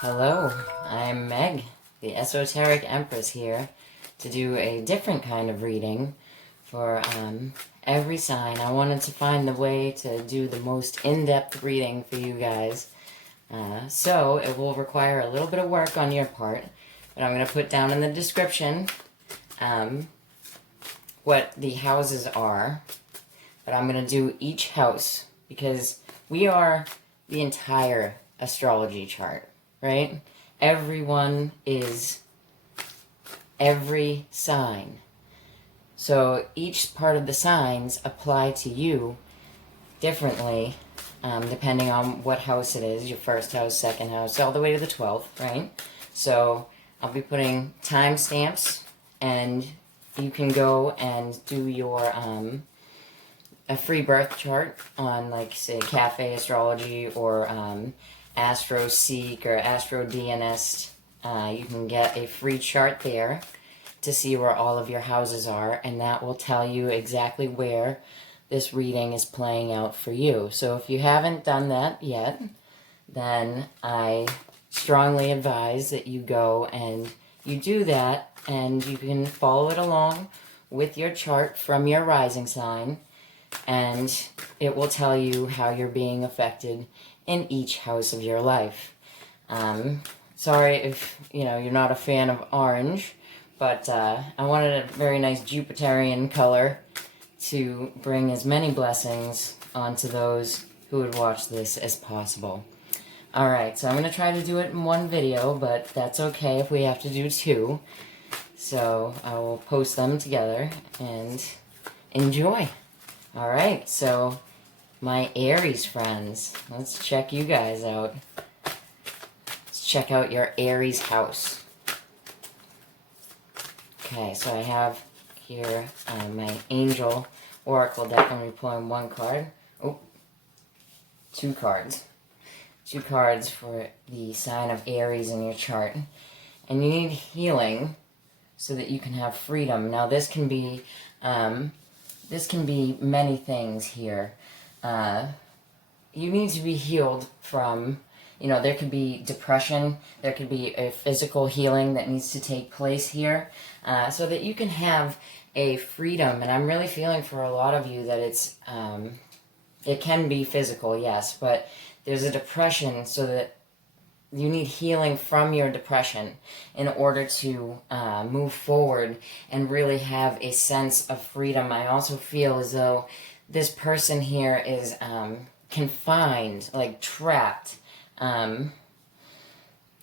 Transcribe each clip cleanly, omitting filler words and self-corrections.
Hello, I'm Meg, the Esoteric Empress here to do a different kind of reading for every sign. I wanted to find the way to do the most in-depth reading for you guys. So it will require a little bit of work on your part, but I'm going to put down in the description what the houses are. But I'm going to do each house because we are the entire astrology chart. Right? Everyone is every sign. So each part of the signs apply to you differently, depending on what house it is, your first house, second house, all the way to the 12th, right? So I'll be putting timestamps, and you can go and do your a free birth chart on, like, say, Cafe Astrology or Astro Seek or Astro DNS. You can get a free chart there to see where all of your houses are, and that will tell you exactly where this reading is playing out for you. So if you haven't done that yet, then I strongly advise that you go and you do that, and you can follow it along with your chart from your rising sign, and it will tell you how you're being affected in each house of your life. Sorry if you're not a fan of orange, but I wanted a very nice Jupiterian color to bring as many blessings onto those who would watch this as possible. Alright, so I'm going to try to do it in one video, but that's okay if we have to do two. So I will post them together and enjoy. Alright, so my Aries friends, let's check you guys out. Let's check out your Aries house. Okay, so I have here my Angel Oracle deck. I'm going to be pulling one card. Oh, two cards. Two cards for the sign of Aries in your chart. And you need healing so that you can have freedom. Now this can be many things here. You need to be healed from, there could be depression, there could be a physical healing that needs to take place here, so that you can have a freedom. And I'm really feeling for a lot of you that it can be physical, yes, but there's a depression, so that you need healing from your depression in order to move forward and really have a sense of freedom. I also feel as though this person here is confined, like trapped,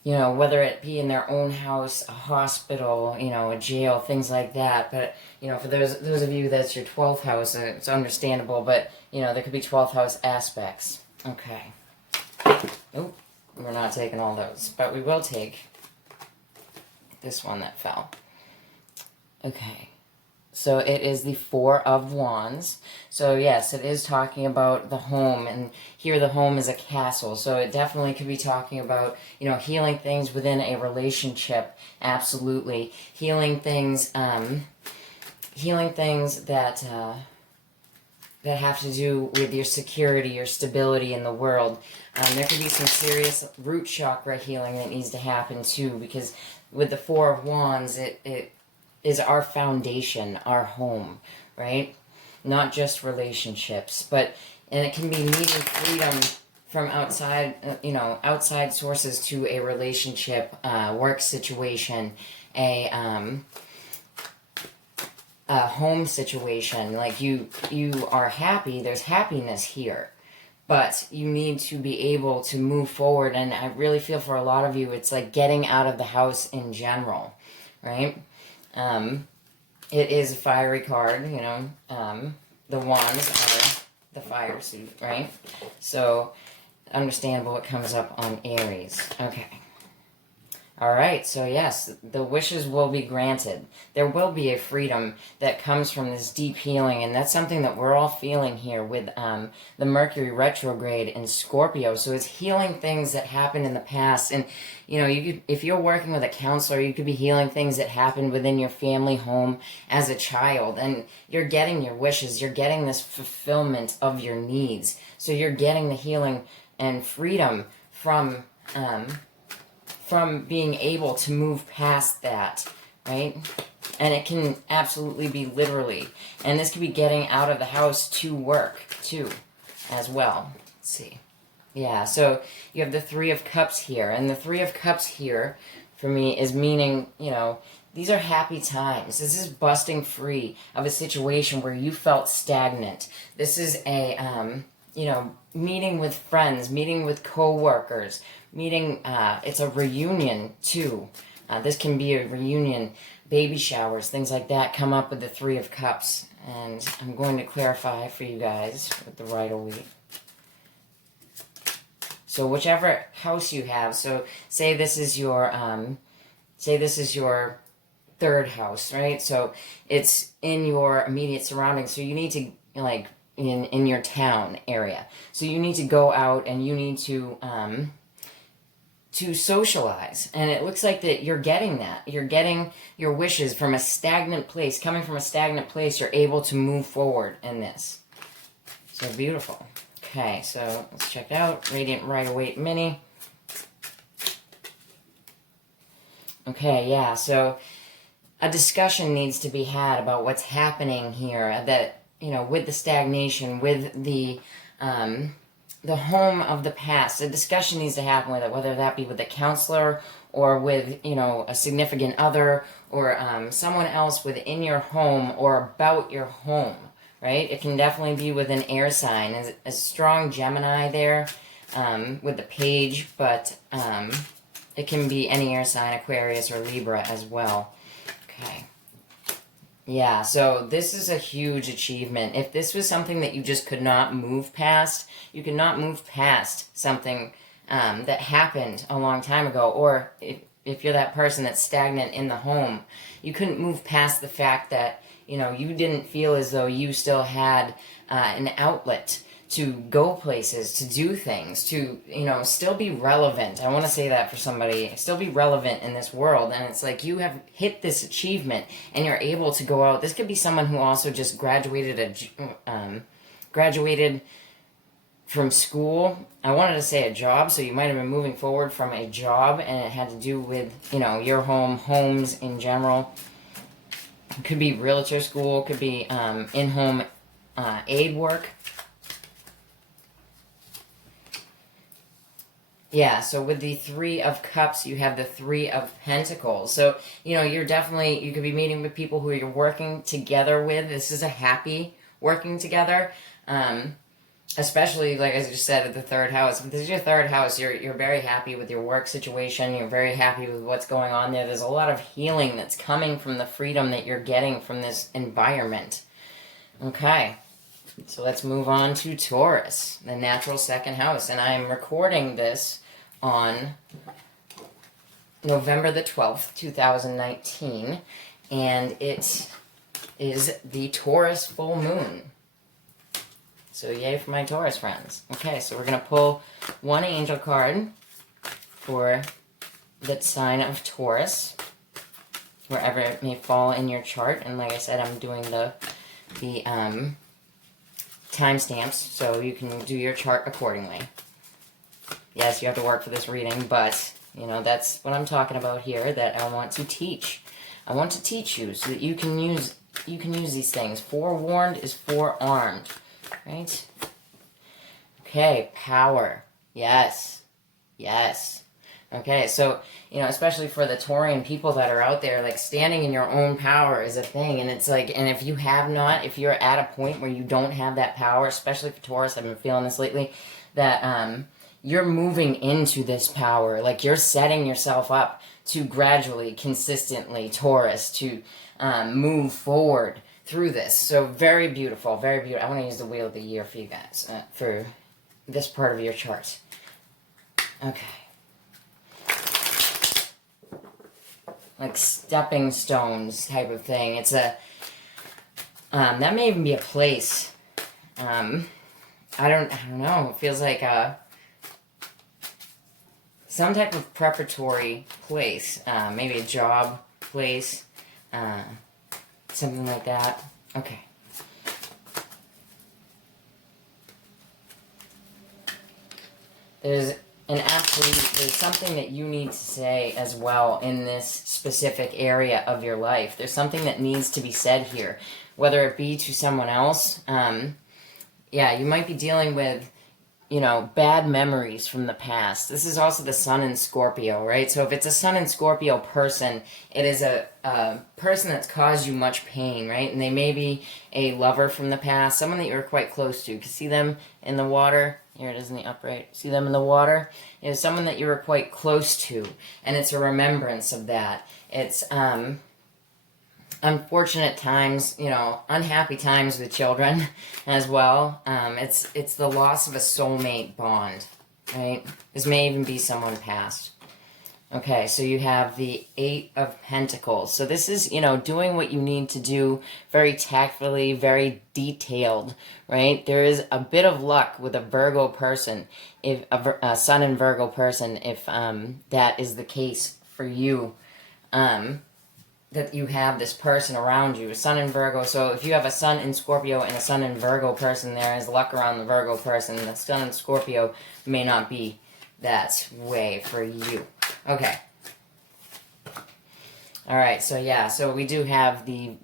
whether it be in their own house, a hospital, a jail, things like that. But, for those of you that's your 12th house, it's understandable, but, there could be 12th house aspects. Okay. Oh, we're not taking all those, but we will take this one that fell. Okay. So it is the Four of Wands. So yes, it is talking about the home, and here the home is a castle. So it definitely could be talking about, healing things within a relationship. Absolutely. Healing things that have to do with your security, your stability in the world. There could be some serious root chakra healing that needs to happen too, because with the Four of Wands, it is our foundation, our home, right? Not just relationships, and it can be needing freedom from outside, outside sources to a relationship, work situation, a home situation. Like you are happy, there's happiness here, but you need to be able to move forward. And I really feel for a lot of you, it's like getting out of the house in general, right? It is a fiery card, the wands are the fire suit, right? So, understandable what comes up on Aries. Okay. Alright, so yes, the wishes will be granted. There will be a freedom that comes from this deep healing, and that's something that we're all feeling here with the Mercury retrograde in Scorpio. So it's healing things that happened in the past, and if you're working with a counselor, you could be healing things that happened within your family home as a child, and you're getting your wishes, you're getting this fulfillment of your needs. So you're getting the healing and freedom from from being able to move past that, right? And it can absolutely be literally. And this could be getting out of the house to work, too, as well. Let's see. Yeah, so you have the Three of Cups here. And the Three of Cups here, for me, is meaning, you know, these are happy times. This is busting free of a situation where you felt stagnant. This is a, you know, meeting with friends, meeting with co-workers, meeting, it's a reunion, too. This can be a reunion, baby showers, things like that come up with the Three of Cups. And I'm going to clarify for you guys with the Rider-Waite. So whichever house you have, so say this is your third house, right? So it's in your immediate surroundings. So you need to, like, in your town area. So you need to go out and you need to socialize. And it looks like that you're getting that. You're getting your wishes from a stagnant place. Coming from a stagnant place, you're able to move forward in this. So beautiful. Okay, so let's check it out. Radiant Rider-Waite Mini. Okay, yeah, so a discussion needs to be had about what's happening here, that, you know, with the stagnation, with the home of the past. A discussion needs to happen with it, whether that be with a counselor or with, you know, a significant other or someone else within your home or about your home, right? It can definitely be with an air sign, a strong Gemini there with the page, but it can be any air sign, Aquarius or Libra as well. Okay. Yeah, so this is a huge achievement. If this was something that you just could not move past, you could not move past something that happened a long time ago, or if you're that person that's stagnant in the home, you couldn't move past the fact that, you know, you didn't feel as though you still had an outlet to go places, to do things, to, you know, still be relevant. I want to say that for somebody, still be relevant in this world. And it's like you have hit this achievement and you're able to go out. This could be someone who also just graduated from school. I wanted to say a job, so you might have been moving forward from a job and it had to do with, you know, your home, homes in general. It could be realtor school, could be in-home aid work. Yeah, so with the Three of Cups, you have the Three of Pentacles. So, you know, you could be meeting with people who you're working together with. This is a happy working together. Especially, like I just said, at the third house. If this is your third house, you're very happy with your work situation. You're very happy with what's going on there. There's a lot of healing that's coming from the freedom that you're getting from this environment. Okay. So let's move on to Taurus, the natural second house. And I'm recording this on November the 12th, 2019. And it is the Taurus full moon. So yay for my Taurus friends. Okay, so we're going to pull one angel card for the sign of Taurus, wherever it may fall in your chart. And like I said, I'm doing the timestamps, so you can do your chart accordingly. Yes, you have to work for this reading, but, you know, that's what I'm talking about here, that I want to teach. I want to teach you so that you can use these things. Forewarned is forearmed, right? Okay, power. Yes. Yes. Okay, so, you know, especially for the Taurian people that are out there, like, standing in your own power is a thing, and it's like, and if you're at a point where you don't have that power, especially for Taurus, I've been feeling this lately, that, you're moving into this power, like, you're setting yourself up to gradually, consistently, Taurus, to, move forward through this. So, very beautiful, very beautiful. I want to use the Wheel of the Year for you guys, for this part of your chart. Okay. Like stepping stones type of thing. It's a, that may even be a place. I don't know. It feels like some type of preparatory place. Maybe a job place. Something like that. Okay. There's And actually, there's something that you need to say as well in this specific area of your life. There's something that needs to be said here, whether it be to someone else. Yeah, you might be dealing with, you know, bad memories from the past. This is also the Sun in Scorpio, right? So if it's a Sun in Scorpio person, it is a person that's caused you much pain, right? And they may be a lover from the past, someone that you're quite close to. You can see them in the water. Here it is in the upright. See them in the water? It is someone that you were quite close to, and it's a remembrance of that. It's, unfortunate times, you know, unhappy times with children as well. It's the loss of a soulmate bond, right? This may even be someone past. Okay, so you have the Eight of Pentacles. So this is, you know, doing what you need to do very tactfully, very detailed, right? There is a bit of luck with a Virgo person, if a Sun in Virgo person, if that is the case for you. That you have this person around you, a Sun in Virgo. So if you have a Sun in Scorpio and a Sun in Virgo person, there is luck around the Virgo person. The Sun in Scorpio may not be that way for you. Okay. All right. So yeah. So we do have the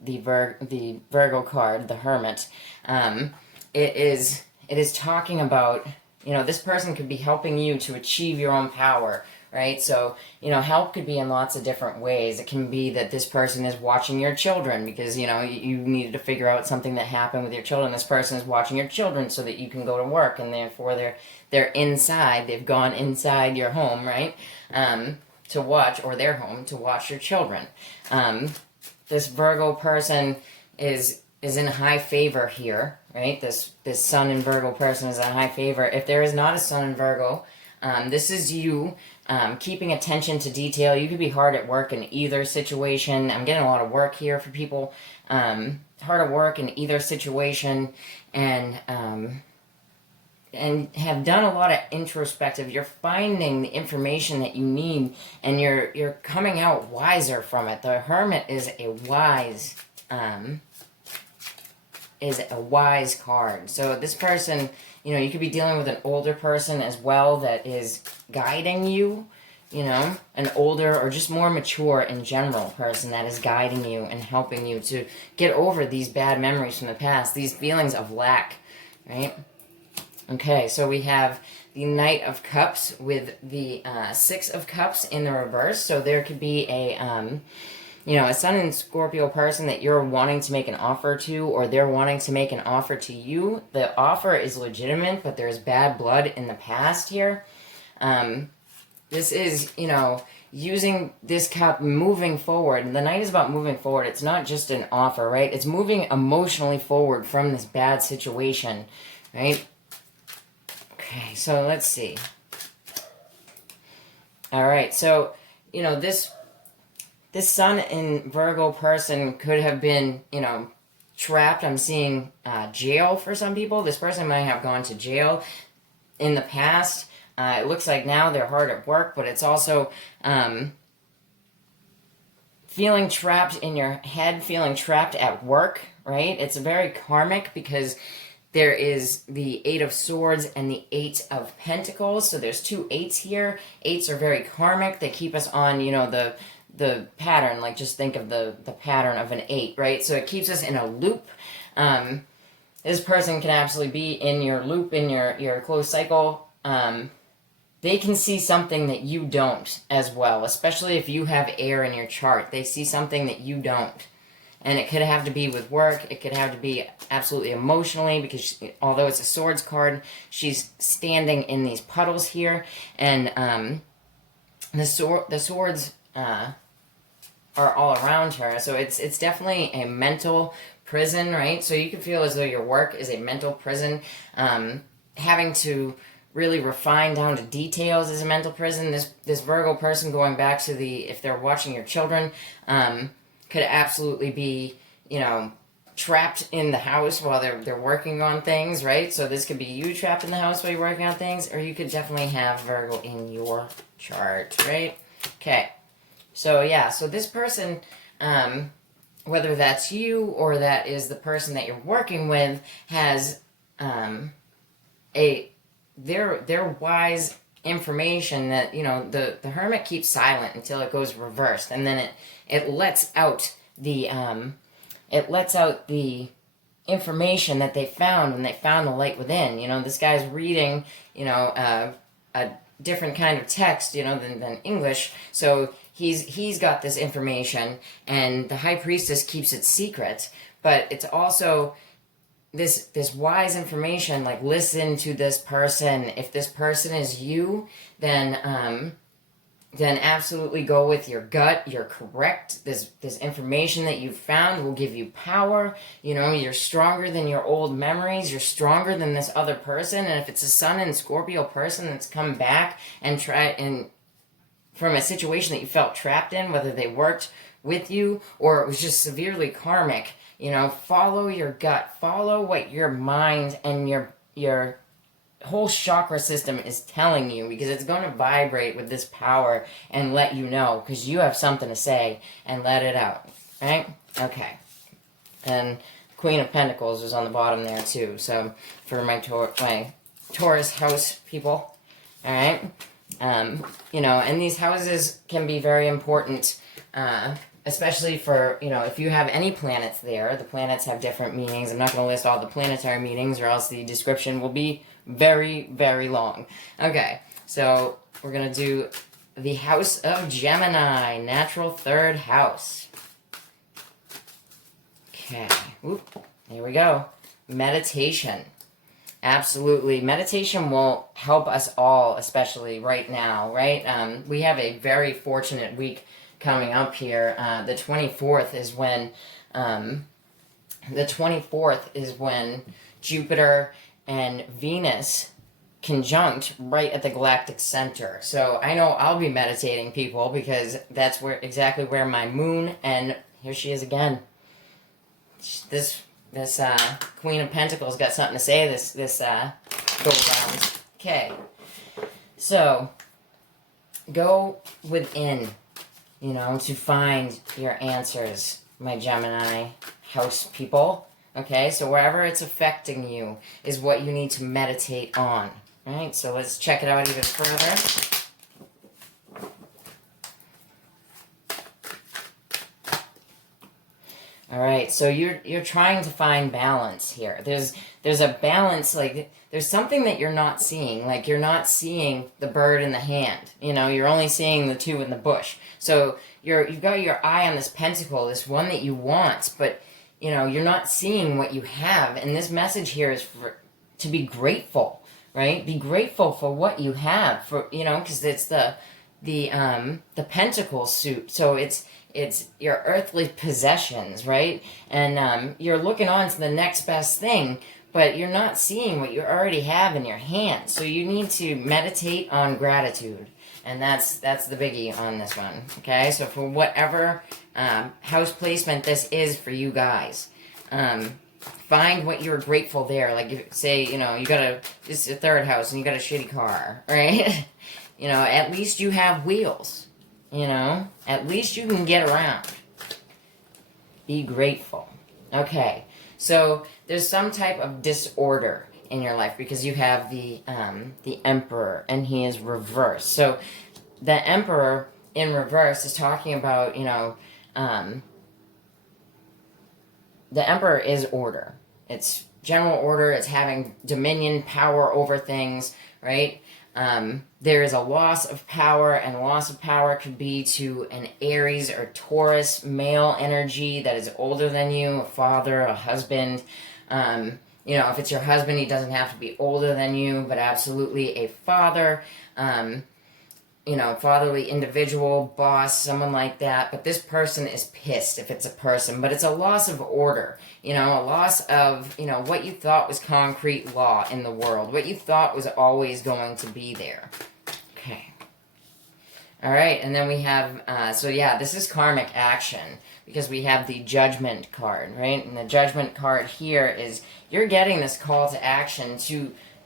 Virgo card, the Hermit. It is talking about, you know, this person could be helping you to achieve your own power. Right? So, you know, help could be in lots of different ways. It can be that this person is watching your children because, you know, you needed to figure out something that happened with your children. This person is watching your children so that you can go to work, and therefore they're inside. They've gone inside your home, right? To watch, or their home, to watch your children. This Virgo person is in high favor here, right? This Sun in Virgo person is in high favor. If there is not a Sun in Virgo, this is you keeping attention to detail. You could be hard at work in either situation. I'm getting a lot of work here for people. Hard at work in either situation, and have done a lot of introspective. You're finding the information that you need, and you're coming out wiser from it. The Hermit is a wise card. So this person, you know, you could be dealing with an older person as well that is guiding you, you know, an older or just more mature in general person that is guiding you and helping you to get over these bad memories from the past, these feelings of lack, right? Okay, so we have the Knight of Cups with the Six of Cups in the reverse. So there could be a you know, a Sun in Scorpio person that you're wanting to make an offer to, or they're wanting to make an offer to you. The offer is legitimate, but there's bad blood in the past here. This is, you know, using this cup, moving forward. And the Knight is about moving forward. It's not just an offer, right? It's moving emotionally forward from this bad situation, right? Okay, so let's see. All right, so, you know, this Sun in Virgo person could have been, you know, trapped. I'm seeing jail for some people. This person might have gone to jail in the past. It looks like now they're hard at work, but it's also feeling trapped in your head, feeling trapped at work, right? It's very karmic because there is the Eight of Swords and the Eight of Pentacles. So there's two eights here. Eights are very karmic. They keep us on, you know, the pattern, like just think of the pattern of an 8, right? So it keeps us in a loop. This person can absolutely be in your loop, in your closed cycle. They can see something that you don't as well, especially if you have air in your chart. They see something that you don't. And it could have to be with work. It could have to be absolutely emotionally, because although it's a swords card, she's standing in these puddles here. And the swords are all around her. So it's definitely a mental prison, right? So you can feel as though your work is a mental prison. Having to really refine down to details is a mental prison. This Virgo person, going back to if they're watching your children, could absolutely be, you know, trapped in the house while they're working on things, right? So this could be you trapped in the house while you're working on things, or you could definitely have Virgo in your chart, right? Okay. So yeah, so this person, whether that's you or that is the person that you're working with, has they're wise information that, you know, the Hermit keeps silent until it goes reversed, and then it lets out the information that they found when they found the light within. You know, this guy's reading, you know, a different kind of text, you know, than English, so he's got this information, and the High Priestess keeps it secret, but it's also this wise information, like, listen to this person. If this person is you, then absolutely go with your gut. You're correct. This information that you've found will give you power. You know, you're stronger than your old memories. You're stronger than this other person. And if it's a Sun and Scorpio person that's come back and from a situation that you felt trapped in, whether they worked with you or it was just severely karmic, you know, follow your gut. Follow what your mind and your whole chakra system is telling you, because it's going to vibrate with this power and let you know, because you have something to say, and let it out. Right? Okay. And Queen of Pentacles is on the bottom there too. So for my Taurus house people, all right. You know, and these houses can be very important, especially for, you know, if you have any planets there. The planets have different meanings. I'm not going to list all the planetary meanings, or else the description will be very, very long. Okay, so we're going to do the House of Gemini, natural third house. Okay, oop, here we go. Meditation. Absolutely. Meditation will help us all, especially right now, right? We have a very fortunate week coming up here. The 24th is when Jupiter and Venus conjunct right at the galactic center. So I know I'll be meditating, people, because that's exactly where my moon, and here she is again. This Queen of Pentacles got something to say this go around. Okay, so go within, you know, to find your answers, my Gemini house people. Okay, so wherever it's affecting you is what you need to meditate on. All right, so let's check it out even further. All right, so you're trying to find balance here. There's a balance, like there's something that you're not seeing. Like you're not seeing the bird in the hand. You know, you're only seeing the two in the bush. So you've got your eye on this pentacle, this one that you want, but you know, you're not seeing what you have. And this message here is to be grateful, right? Be grateful for what you have, for, you know, because it's the pentacle suit. So it's your earthly possessions, right? And you're looking on to the next best thing, but you're not seeing what you already have in your hand. So you need to meditate on gratitude. And that's the biggie on this one, okay? So for whatever house placement this is for you guys, find what you're grateful there. Like, if, say, you know, it's your third house and you got a shitty car, right? You know, at least you have wheels, you know? At least you can get around. Be grateful. Okay, so there's some type of disorder in your life because you have the Emperor, and he is reversed. So the Emperor in reverse is talking about, you know, the Emperor is order. It's general order. It's having dominion, power over things, right? There is a loss of power, and loss of power could be to an Aries or Taurus male energy that is older than you, a father, a husband. You know, if it's your husband, he doesn't have to be older than you, but absolutely a father. You know, fatherly individual, boss, someone like that. But this person is pissed if it's a person. But it's a loss of order. You know, a loss of, you know, what you thought was concrete law in the world. What you thought was always going to be there. Okay. All right, and then we have, so yeah, this is karmic action. Because we have the Judgment card, right? And the Judgment card here is you're getting this call to action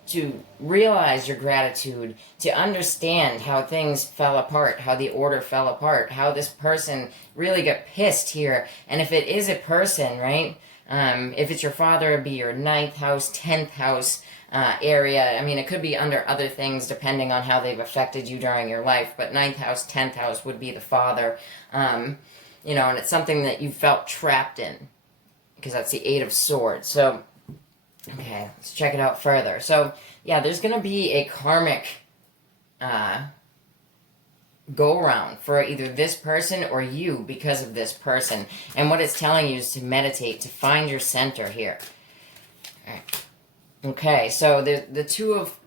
to realize your gratitude, to understand how things fell apart, how the order fell apart, how this person really got pissed here. And if it is a person, right, if it's your father, it'd be your 9th house, 10th house, area. I mean, it could be under other things depending on how they've affected you during your life, but 9th house, 10th house would be the father. You know, and it's something that you felt trapped in, because that's the 8 of Swords. So, okay, let's check it out further. So, yeah, there's going to be a karmic go around for either this person or you because of this person. And what it's telling you is to meditate, to find your center here. All right. Okay, so the 2 of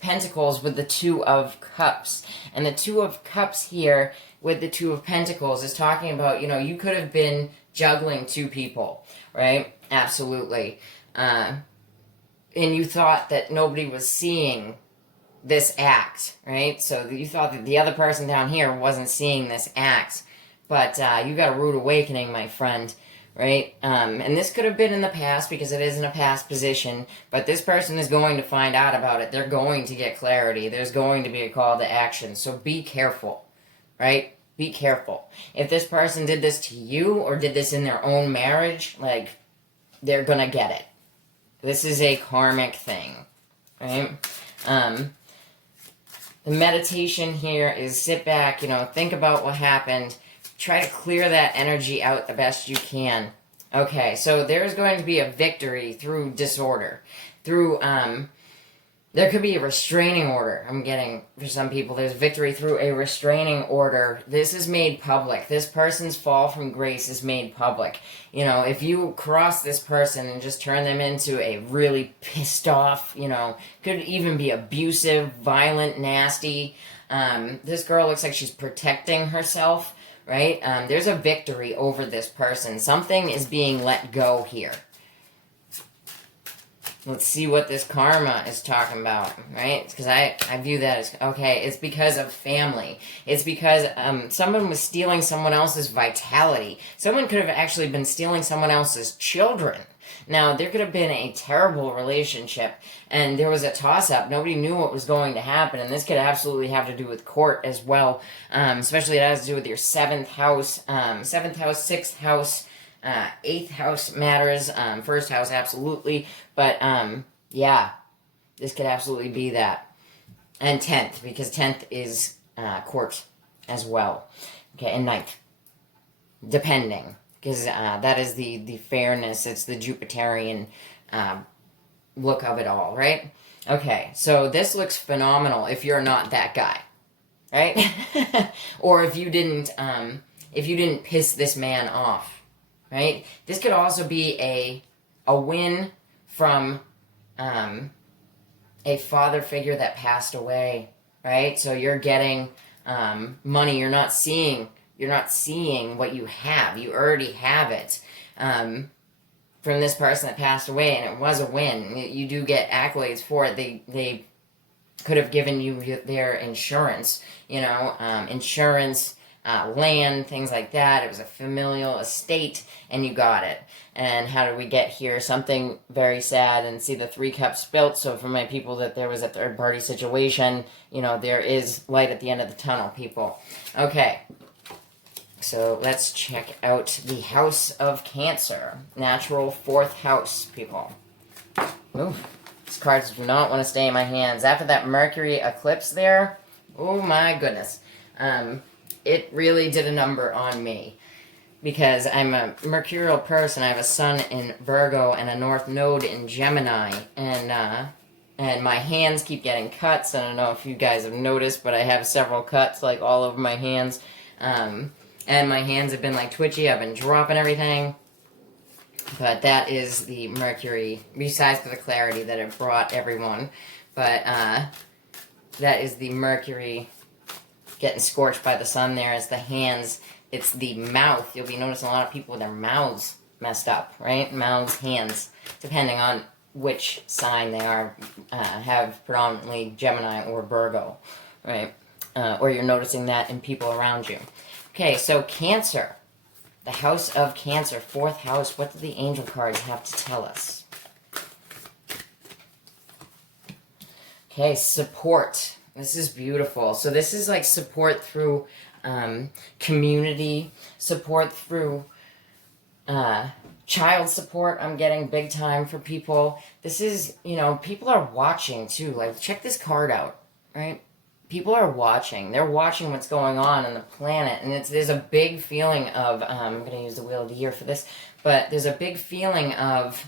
Pentacles with the 2 of Cups. And the 2 of Cups here with the 2 of Pentacles is talking about, you know, you could have been juggling 2 people, right? Absolutely. And you thought that nobody was seeing this act, right? So you thought that the other person down here wasn't seeing this act. But you got a rude awakening, my friend, right? And this could have been in the past because it is in a past position, but this person is going to find out about it. They're going to get clarity. There's going to be a call to action. So be careful, right? Be careful. If this person did this to you or did this in their own marriage, like, they're going to get it. This is a karmic thing, right? The meditation here is sit back, you know, think about what happened. Try to clear that energy out the best you can. Okay, so there's going to be a victory through disorder. Through, there could be a restraining order. I'm getting, for some people, there's victory through a restraining order. This is made public. This person's fall from grace is made public. You know, if you cross this person and just turn them into a really pissed off, you know, could even be abusive, violent, nasty. This girl looks like she's protecting herself, right? There's a victory over this person. Something is being let go here. Let's see what this karma is talking about, right? Because I view that as, okay, it's because of family. It's because someone was stealing someone else's vitality. Someone could have actually been stealing someone else's children. Now, there could have been a terrible relationship, and there was a toss-up. Nobody knew what was going to happen, and this could absolutely have to do with court as well, especially it has to do with your 7th house, 7th house, 6th house, 8th house matters, 1st house absolutely, but yeah, this could absolutely be that. And 10th, because 10th is court as well. Okay, and 9th, depending, because that is the fairness, it's the Jupiterian look of it all, right? Okay, so this looks phenomenal if you're not that guy, right? Or if you didn't piss this man off. Right? This could also be a win from a father figure that passed away, right? So you're getting money. You're not seeing what you have. You already have it from this person that passed away, and it was a win. You do get accolades for it. They could have given you their insurance, you know, insurance. Land, things like that. It was a familial estate, and you got it. And how did we get here? Something very sad, and see the 3 cups spilt. So for my people that there was a third-party situation, you know, there is light at the end of the tunnel, people. Okay, so let's check out the House of Cancer. Natural 4th house, people. Ooh, these cards do not want to stay in my hands. After that Mercury eclipse there, oh my goodness. It really did a number on me because I'm a mercurial person. I have a sun in Virgo and a north node in Gemini, and my hands keep getting cuts. I don't know if you guys have noticed, but I have several cuts like all over my hands, and my hands have been like twitchy. I've been dropping everything, but that is the Mercury, besides for the clarity that it brought everyone, but that is the Mercury getting scorched by the sun there. As the hands, it's the mouth. You'll be noticing a lot of people with their mouths messed up, right? Mouths, hands, depending on which sign they are, have predominantly Gemini or Virgo, right? Or you're noticing that in people around you. Okay, so Cancer, the House of Cancer, 4th house. What do the angel cards have to tell us? Okay, support. This is beautiful. So this is like support through community, support through Child support, I'm getting big time for people. This is, people are watching too. Like, check this card out, right? People are watching. They're watching what's going on the planet. And there's a big feeling of, I'm going to use the Wheel of the Year for this, but there's a big feeling of,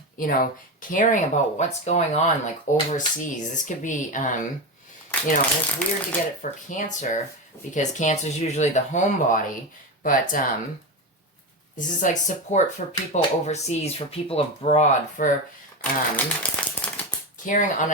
caring about what's going on, like, overseas. This could be, and it's weird to get it for Cancer, because Cancer is usually the homebody, but, this is like support for people overseas, for people abroad, for caring on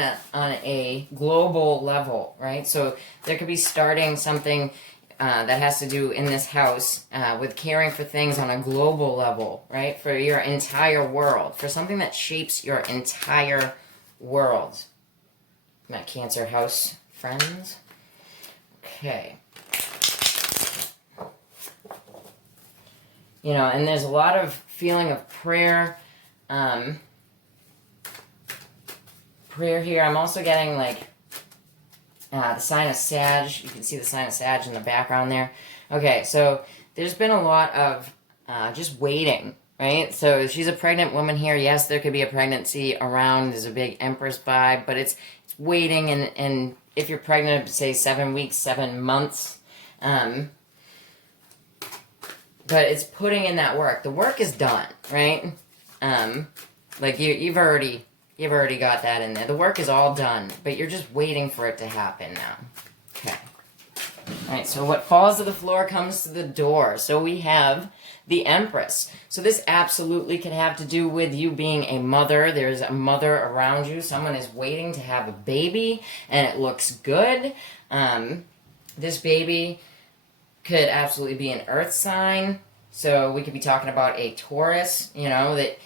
a global level, right? So there could be starting something that has to do in this house with caring for things on a global level, right? For your entire world, for something that shapes your entire world. My Cancer house friends. Okay. And there's a lot of feeling of prayer. Prayer here. I'm also getting, like, the sign of Sag. You can see the sign of Sag in the background there. Okay, so there's been a lot of just waiting, right? So she's a pregnant woman here. Yes, there could be a pregnancy around. There's a big Empress vibe, but it's waiting. And if you're pregnant, say 7 weeks, 7 months, but it's putting in that work. The work is done, right? Like you've already got that in there. The work is all done, but you're just waiting for it to happen now. Okay. All right, so what falls to the floor comes to the door. So we have the Empress. So this absolutely could have to do with you being a mother. There's a mother around you. Someone is waiting to have a baby, and it looks good. This baby could absolutely be an earth sign. So we could be talking about a Taurus, that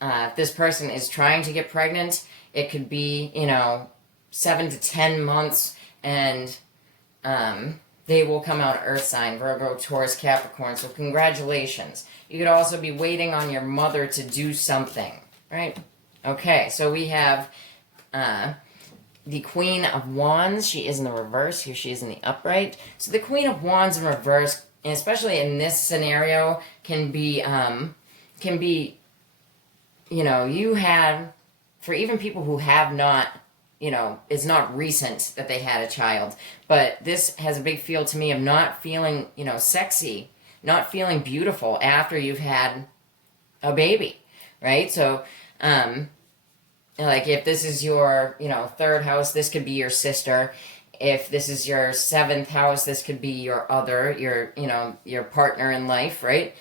if this person is trying to get pregnant, it could be, 7 to 10 months, and they will come out earth sign, Virgo, Taurus, Capricorn. So congratulations. You could also be waiting on your mother to do something, right? Okay, so we have the Queen of Wands. She is in the reverse. Here she is in the upright. So the Queen of Wands in reverse, and especially in this scenario, can be, you have, for even people who have not, it's not recent that they had a child, but this has a big feel to me of not feeling, sexy, not feeling beautiful after you've had a baby, right? So, like, if this is your, third house, this could be your sister. If this is your seventh house, this could be your other, your partner in life, right?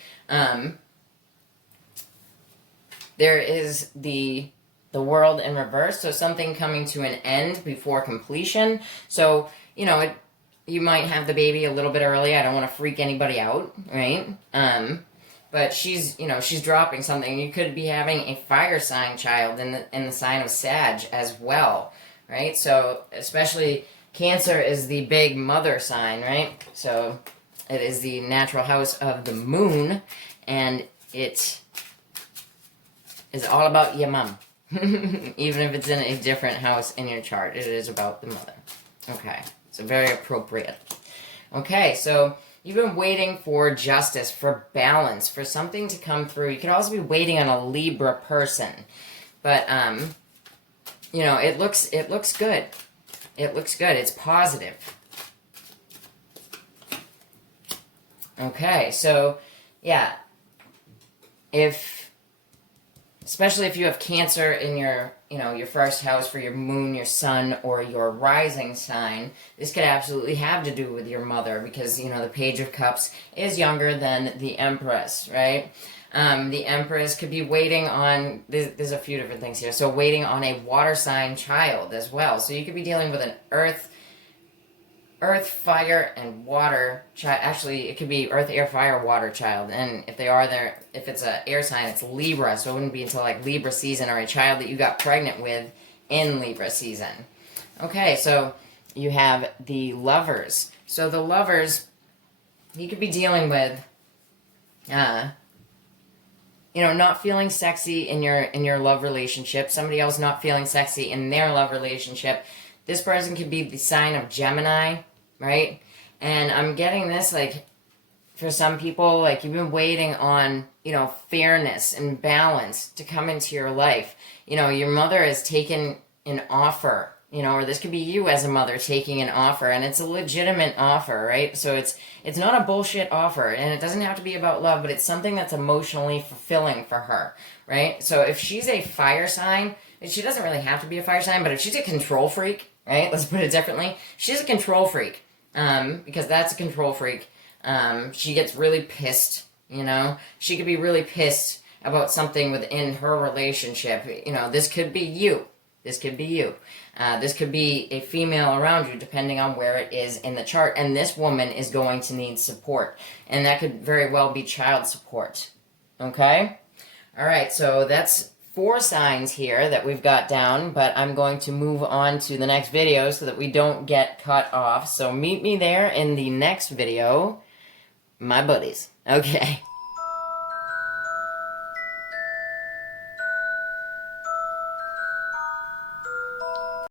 There is the World in reverse, so something coming to an end before completion. So, you might have the baby a little bit early. I don't want to freak anybody out, right? But she's dropping something. You could be having a fire sign child in the sign of Sag as well, right? So, especially Cancer is the big mother sign, right? So, it is the natural house of the moon, and it is all about your mom. Even if it's in a different house in your chart, it is about the mother. Okay, so very appropriate. Okay, so you've been waiting for justice, for balance, for something to come through. You could also be waiting on a Libra person, but it looks good. It looks good. It's positive. Okay, so yeah, especially if you have Cancer in your first house for your moon, your sun, or your rising sign, this could absolutely have to do with your mother, because, the Page of Cups is younger than the Empress, right? The Empress could be waiting on, there's a few different things here, so waiting on a water sign child as well. So you could be dealing with an earth, fire, and water child. Actually, it could be earth, air, fire, water child. And if it's an air sign, it's Libra. So it wouldn't be until like Libra season, or a child that you got pregnant with in Libra season. Okay, so you have the Lovers. So the Lovers, you could be dealing with, not feeling sexy in your love relationship. Somebody else not feeling sexy in their love relationship. This person could be the sign of Gemini, right? And I'm getting this, like, for some people, like you've been waiting on, you know, fairness and balance to come into your life. You know, your mother has taken an offer, you know, or this could be you as a mother taking an offer, and it's a legitimate offer, right? So it's not a bullshit offer, and it doesn't have to be about love, but it's something that's emotionally fulfilling for her, right? So if she's a fire sign, and she doesn't really have to be a fire sign, but if she's a control freak, right? Let's put it differently. She's a control freak, because that's a control freak. She gets really pissed, you know? She could be really pissed about something within her relationship. You know, this could be you. This could be you. This could be a female around you, depending on where it is in the chart. And this woman is going to need support. And that could very well be child support. Okay? All right, so that's 4 signs here that we've got down, but I'm going to move on to the next video so that we don't get cut off. So meet me there in the next video, my buddies. Okay.